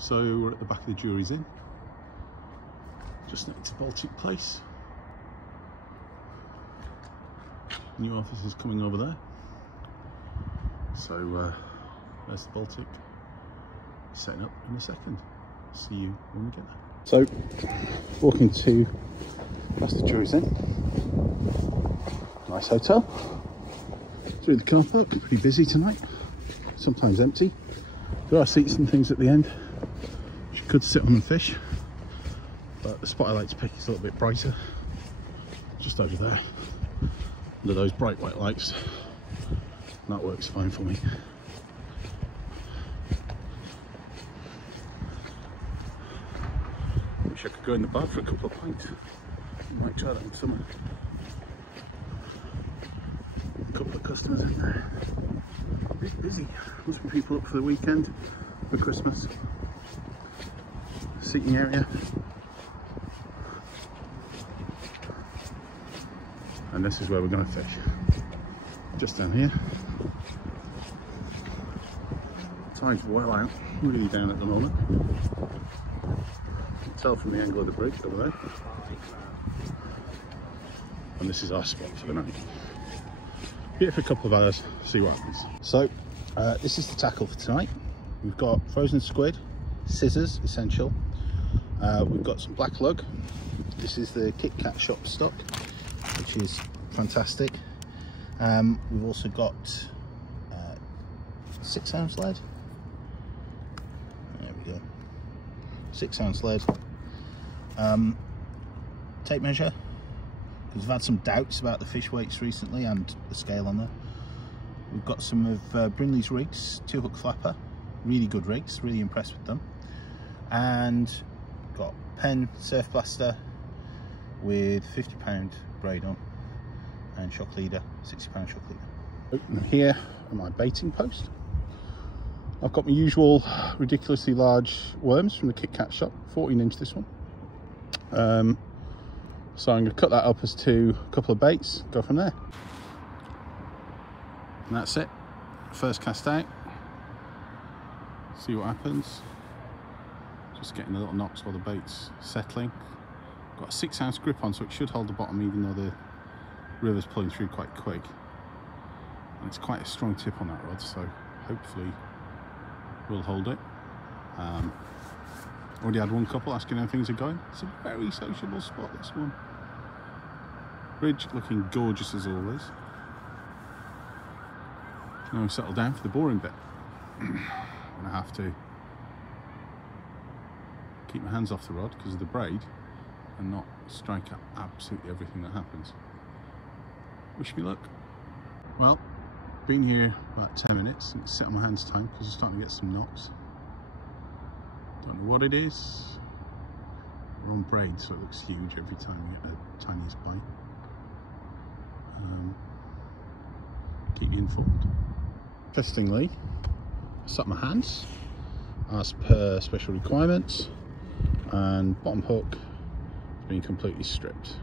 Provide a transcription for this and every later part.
So we're at the back of the Jury's Inn, just next to Baltic Place. New office is coming over there. So there's the Baltic, setting up in a second. See you when we get there. So walking to past the Jury's Inn. Nice hotel. Through the car park, pretty busy tonight. Sometimes empty. There are seats and things at the end. You could sit on and fish, but the spot I like to pick is a little bit brighter, just over there, under those bright white lights. And that works fine for me. Wish I could go in the bar for a couple of pints. Might try that in summer. A couple of customers in there. A bit busy. Must be people up for the weekend, for Christmas. Seating area. And this is where we're going to fish. Just down here. Tide's well out, really down at the moment. You can tell from the angle of the bridge over there. And this is our spot for the night. Here for a couple of hours, see what happens. So, this is the tackle for tonight. We've got frozen squid, scissors, essential. We've got some black lug. This is the Kit Kat shop stock, which is fantastic. We've also got 6 ounce lead. There we go. 6 ounce lead. Tape measure, because we've had some doubts about the fish weights recently and the scale on there. We've got some of Brindley's rigs, 2-hook flapper, really good rigs, really impressed with them. And got Pen surf blaster with 50-pound braid on, and shock leader, 60-pound shock leader. And here are my baiting post. I've got my usual ridiculously large worms from the Kit Kat shop, 14-inch this one. So I'm going to cut that up as a couple of baits, go from there. And that's it. First cast out. See what happens. Just getting the little knocks while the bait's settling. Got a 6 ounce grip on, so it should hold the bottom even though the river's pulling through quite quick. And it's quite a strong tip on that rod, so hopefully we'll hold it. Already had one couple asking how things are going. It's a very sociable spot, this one. Bridge looking gorgeous as always. Now we settle down for the boring bit. I'm gonna have to keep my hands off the rod because of the braid and not strike at absolutely everything that happens. Wish me luck. Well, been here about 10 minutes and it's sit on my hands time because I'm starting to get some knocks. Don't know what it is. We're on braid, so it looks huge every time we get the tiniest bite. Keep you informed. Interestingly, I set my hands as per special requirements, and bottom hook has been completely stripped.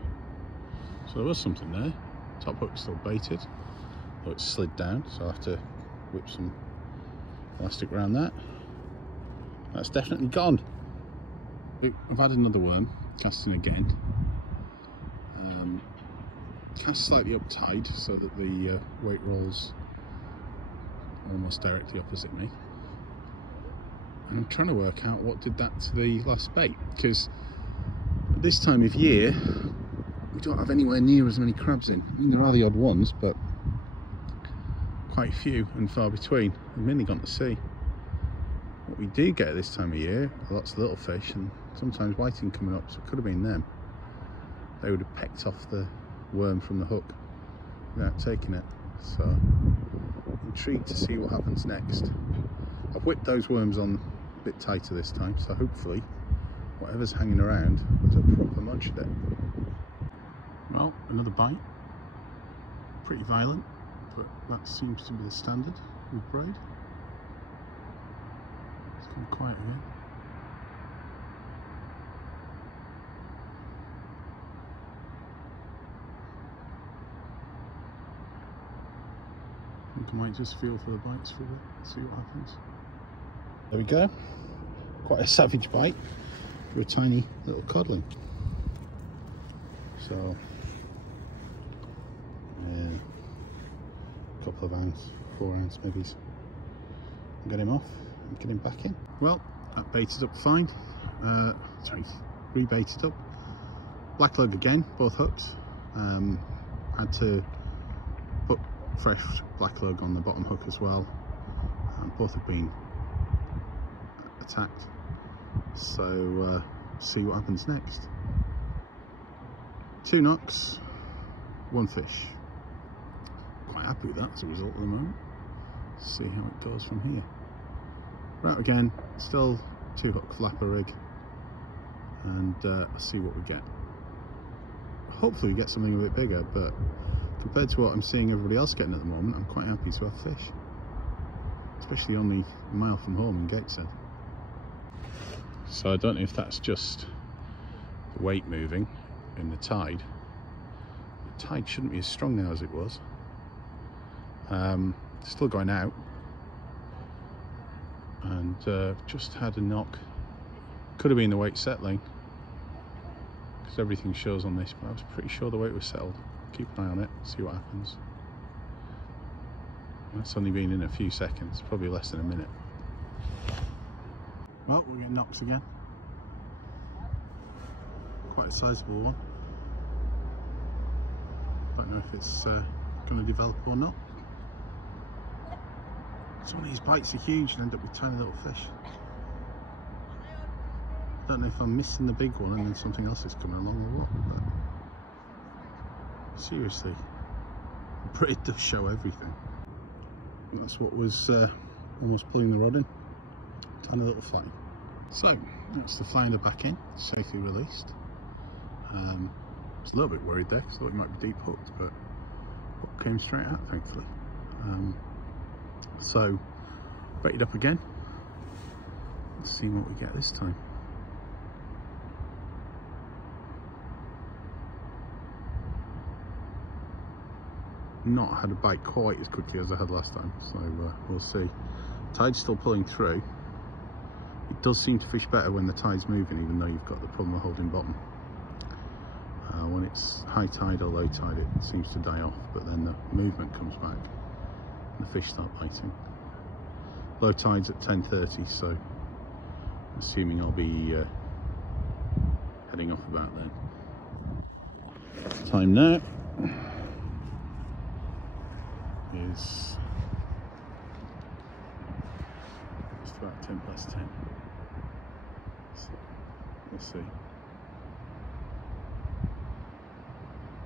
So there was something there. Top hook's still baited, though it's slid down, so I'll have to whip some elastic around that. That's definitely gone. I've had another worm, casting again. Cast slightly up tide so that the weight rolls almost directly opposite me. And I'm trying to work out what did that to the last bait, because at this time of year we don't have anywhere near as many crabs in. I mean, there are the odd ones, but quite few and far between. They've mainly gone to sea. What we do get at this time of year are lots of little fish and sometimes whiting coming up, so it could have been them. They would have pecked off the worm from the hook without taking it. So intrigued to see what happens next. I've whipped those worms on a bit tighter this time, so hopefully whatever's hanging around is a proper munch at it. Well, another bite. Pretty violent, but that seems to be the standard with braid. It's gone quiet here. I think I might just feel for the bites for a bit, see what happens. There we go. quite a savage bite for a tiny little codling. So, yeah, a couple of ounce, 4 ounce maybe. Get him off and get him back in. Well, that baited up fine. Sorry, rebaited up. Black lug again, both hooks. Had to put fresh black lug on the bottom hook as well. Both have been attacked. So see what happens next. 2 knocks, 1 fish. Quite happy with that as a result at the moment. See how it goes from here. Right, again, still 2 hook flapper rig, and see what we get. Hopefully we get something a bit bigger, but compared to what I'm seeing everybody else getting at the moment, I'm quite happy to have fish, especially only a mile from home in Gateshead. So I don't know if that's just the weight moving in the tide. The tide shouldn't be as strong now as it was. Still going out, and just had a knock. Could have been the weight settling, because everything shows on this, but I was pretty sure the weight was settled. Keep an eye on it, see what happens. That's only been in a few seconds, probably less than a minute. Well, we're getting knocks again. Quite a sizable one. Don't know if it's going to develop or not. Some of these bites are huge and end up with tiny little fish. Don't know if I'm missing the big one and then something else is coming along or what, but seriously, the braid does show everything. And that's what was almost pulling the rod in. Tiny little fly. So that's the flounder back in, safely released. I was a little bit worried there because I thought it might be deep hooked, but hook came straight out, thankfully. So baited up again. Let's see what we get this time. Not had a bite quite as quickly as I had last time, so we'll see. Tide's still pulling through. It does seem to fish better when the tide's moving, even though you've got the problem of holding bottom. When it's high tide or low tide, it seems to die off, but then the movement comes back and the fish start biting. Low tide's at 10:30, so I'm assuming I'll be heading off about then. Time now is just about 10 past 10. So we'll see.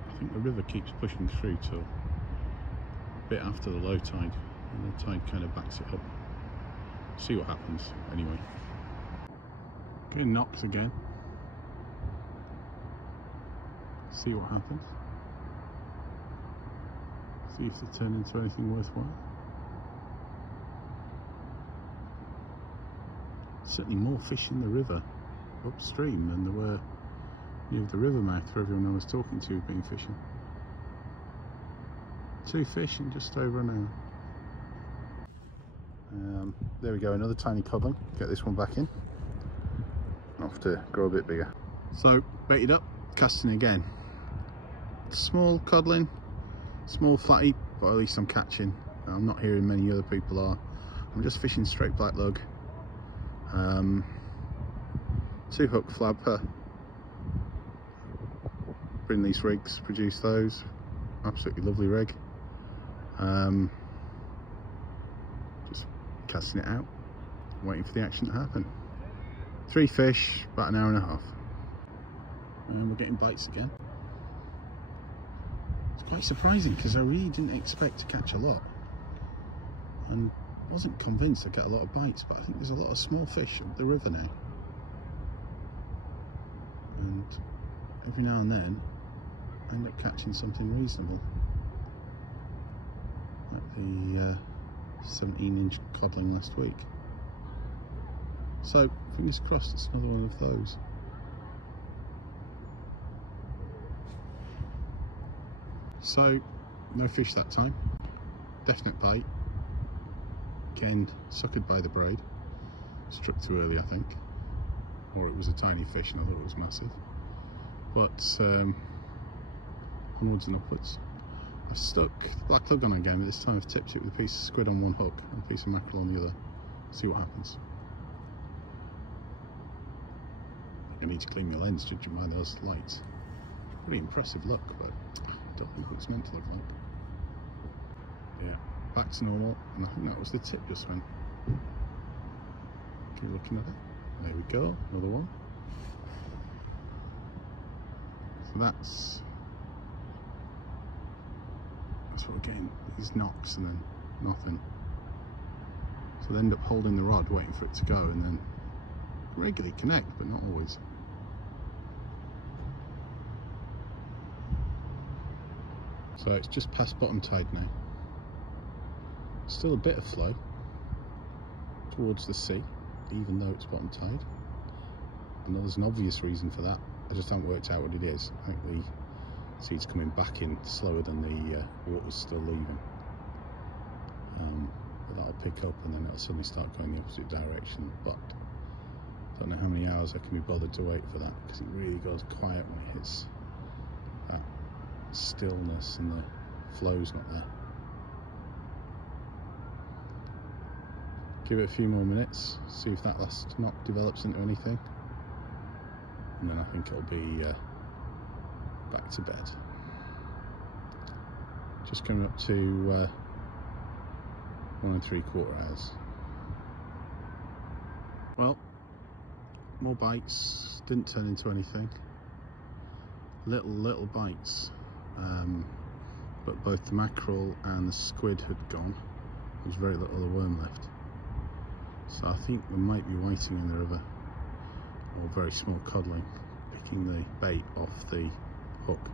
I think the river keeps pushing through till a bit after the low tide, and the tide kind of backs it up. See what happens anyway. Getting knocks again. See what happens. See if they turn into anything worthwhile. Certainly more fish in the river upstream than there were near the river mouth where everyone I was talking to had been fishing. 2 fish in just over an hour. There we go, another tiny codling. Get this one back in. I'll have to grow a bit bigger. So baited up, casting again. Small codling, small flatty, but at least I'm catching. I'm not hearing many other people are. I'm just fishing straight black lug. 2 hook flapper. Brindley's rigs produce those. Absolutely lovely rig. Just casting it out, waiting for the action to happen. 3 fish, about an hour and a half. And we're getting bites again. It's quite surprising because I really didn't expect to catch a lot, and wasn't convinced I'd get a lot of bites, but I think there's a lot of small fish up the river now, and every now and then I end up catching something reasonable, like the 17-inch codling last week. So fingers crossed it's another one of those. So no fish that time, definite bite. Again, suckered by the braid, struck too early I think. or it was a tiny fish and I thought it was massive. But onwards and upwards. I've stuck black lug on again, but this time I've tipped it with a piece of squid on one hook and a piece of mackerel on the other. See what happens. I need to clean my lens, judging by those lights. Pretty impressive look, but I don't think it's meant to look like. Yeah, back to normal, and I think that was the tip just went. Keep looking at it. There we go, another one. So that's what we're getting, these knocks and then nothing. So they end up holding the rod, waiting for it to go, and then regularly connect, but not always. So it's just past bottom tide now. Still a bit of flow towards the sea, even though it's bottom tide. I know there's an obvious reason for that. I just haven't worked out what it is. I think the sea's coming back in slower than the water's still leaving. But that'll pick up and then it'll suddenly start going the opposite direction. But I don't know how many hours I can be bothered to wait for that, because it really goes quiet when it hits that stillness and the flow's not there. Give it a few more minutes, see if that last knock develops into anything, and then I think it'll be back to bed. Just coming up to 1 3/4 hours. Well, more bites, didn't turn into anything. Little bites, but both the mackerel and the squid had gone. There was very little of the worm left. So I think there might be whiting in the river, or very small codling, picking the bait off the hook.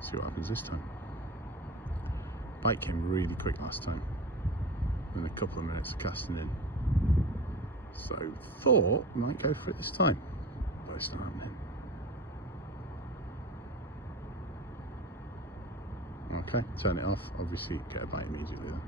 See what happens this time. Bite came really quick last time, in a couple of minutes of casting in. So thought might go for it this time, but it's not happening. Okay, turn it off. Obviously get a bite immediately then.